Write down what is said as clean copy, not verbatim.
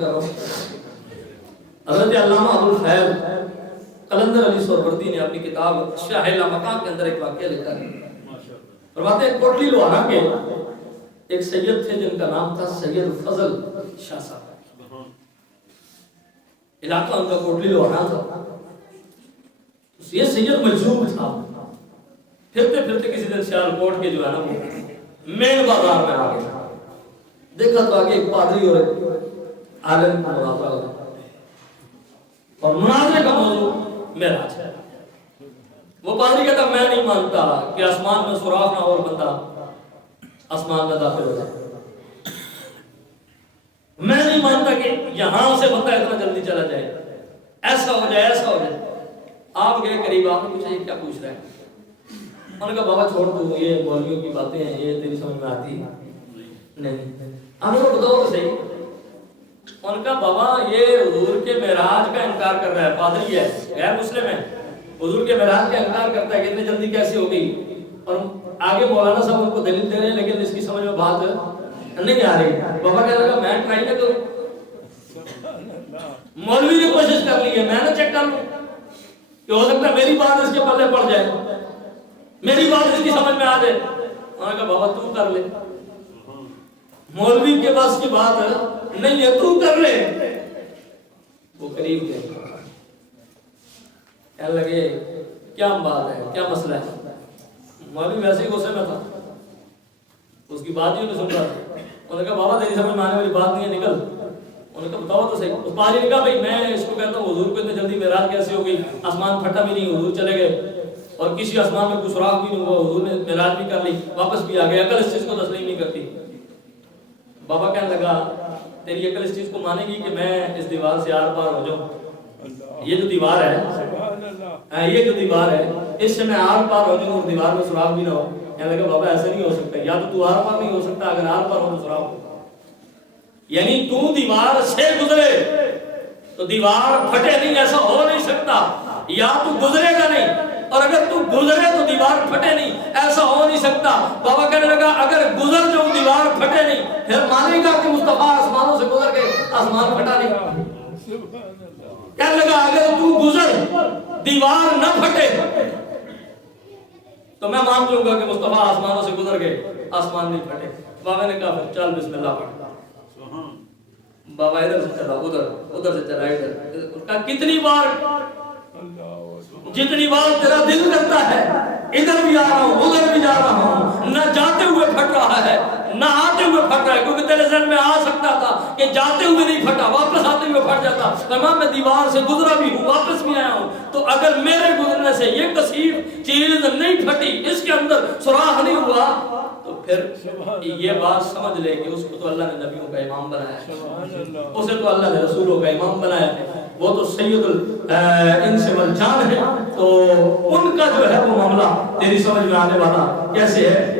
کر رہا ہوں. حضرت علامہ ابوالفیض قلندر علی سہروردی نے اپنی کتاب شاہ لامکان کے اندر ایک واقعہ لکھا ہے. فرماتے ہیں کوٹلی لوہارا کے ایک سید تھے جن کا نام تھا سید فضل شاہ صاحب. علاقہ ان کا کوٹلی لوہارا تھا. یہ سید مجذوب تھا. پھرتے پھرتے کسی دن سیالکوٹ کے جو ہے نا وہ مین بازار میں آ گیا. دیکھا تو آگے ایک پادری اور ایک عالم کا مناظرہ ہو رہا اور مناظرے کا موضوع معراج ہے. وہ پادری کہتا میں نہیں مانتا کہ آسمان میں سوراخ نہ اور بندہ آسمان میں داخل ہو جائے. میں نہیں مانتا کہ یہاں سے بندہ اتنا جلدی چلا جائے, ایسا ہو جائے ایسا ہو جائے. آپ گئے قریب, آپ نے پوچھا یہ کیا پوچھ رہے ہیں؟ انہوں نے کہا بابا چھوڑ دو, یہ مولویوں کی باتیں ہیں, یہ تیری سمجھ میں آتی نہیں. آپ نے بتاؤ تو صحیح. ان کا بابا یہ حضور کے معراج کا انکار کر رہا ہے, پادری ہے, غیر مسلم ہے, حضور کے معراج کا انکار کرتا ہے کہ اتنی جلدی کیسے ہو گئی. اور آگے مولانا صاحب ان کو دلیل دے رہے ہیں لیکن اس کی سمجھ میں بات نہیں آ رہی. بابا کہنے لگا میں ٹرائی نہ کروں, مولوی نے کوشش کر لی ہے, میں نہ چیک کر لوں کہ ہو سکتا ہے میری بات اس کے پلے پڑ جائے, میری بات اس کی سمجھ میں آ جائے. انہوں نے کہا بابا تو کر لے, مولوی کے بس کی بات نہیں ہے, تو کر لے. وہ قریب گئے, کہنے لگے کیا بات ہے, کیا مسئلہ ہے. مولوی ویسے ہی غصے میں تھا, اس کی بات ہی نہیں سن رہا تھا. انہوں نے کہا بابا تیری سمجھ میں آنے والی بات نہیں ہے, نکل. انہوں نے کہا بتاؤ تو صحیح. اس پادری نے کہا بھائی میں اس کو کہتا ہوں حضور کو اتنی جلدی معراج کیسے ہو گئی, آسمان پھٹا بھی نہیں, حضور چلے گئے اور کسی آسمان میں کوئی سوراخ بھی نہیں ہوا, حضور نے معراج بھی کر لی, واپس بھی آ گئے. عقل اس چیز کو تسلیم نہیں کرتی. بابا کہنے لگا تیری عقل اس چیز کو مانے گی کہ میں اس دیوار سے آر پار ہو جاؤں؟ یہ جو دیوار ہے, یہ جو دیوار ہے, اس سے میں آر پار ہو جاؤں اور دیوار میں سوراخ بھی نہ ہو. کہنے لگا بابا ایسا نہیں ہو سکتا, یا تو آر پار نہیں ہو سکتا, اگر آر پار ہو تو سوراخ ہو. یعنی تو دیوار سے گزرے تو دیوار پھٹے نہیں, ایسا ہو نہیں سکتا. یا تو گزرے گا نہیں اور اگر تو گزرے تو دیوار پھٹے نہیں, ایسا ہو نہیں سکتا. بابا کہنے لگا اگر گزر جاؤں دیوار پھٹے نہیں, پھر مانے گا کہ مصطفیٰ آسمانوں سے گزر کے آسمان پھٹا نہیں. کہنے لگا اگر تو گزر دیوار نہ پھٹے تو میں مان لوں گا کہ مصطفیٰ آسمانوں سے گزر کے آسمان نہیں پھٹے. بابا نے کہا پھر چل بسم اللہ پڑھ. بابا ادھر سے چلا ادھر, ادھر سے چلا ادھر. کہا کتنی بار, جتنی بار تیرا دل کرتا ہے ادھر بھی آ رہا ہوں ادھر بھی جا رہا ہوں, نہ جاتے ہوئے پھٹ رہا ہے نہ آتے ہوئے پھٹ رہا ہے. کیونکہ تیرے ذہن میں آ سکتا تھا کہ جاتے ہوئے نہیں پھٹا, واپس آتے ہوئے پھٹ جاتا. تمام میں دیوار سے گزرا بھی ہوں, واپس بھی آیا ہوں, تو اگر میرے گزرنے سے یہ کثیف چیز نہیں پھٹی, اس کے اندر سوراخ نہیں ہوا, تو پھر یہ بات سمجھ لے کہ اس کو تو اللہ نے نبیوں کا امام بنایا ہے, اسے تو اللہ نے رسولوں کا امام بنایا ہے, وہ تو سید الانس والجان ہے. تو ان کا جو ہے وہ معاملہ تیری سمجھ میں آنے والا کیسے ہے.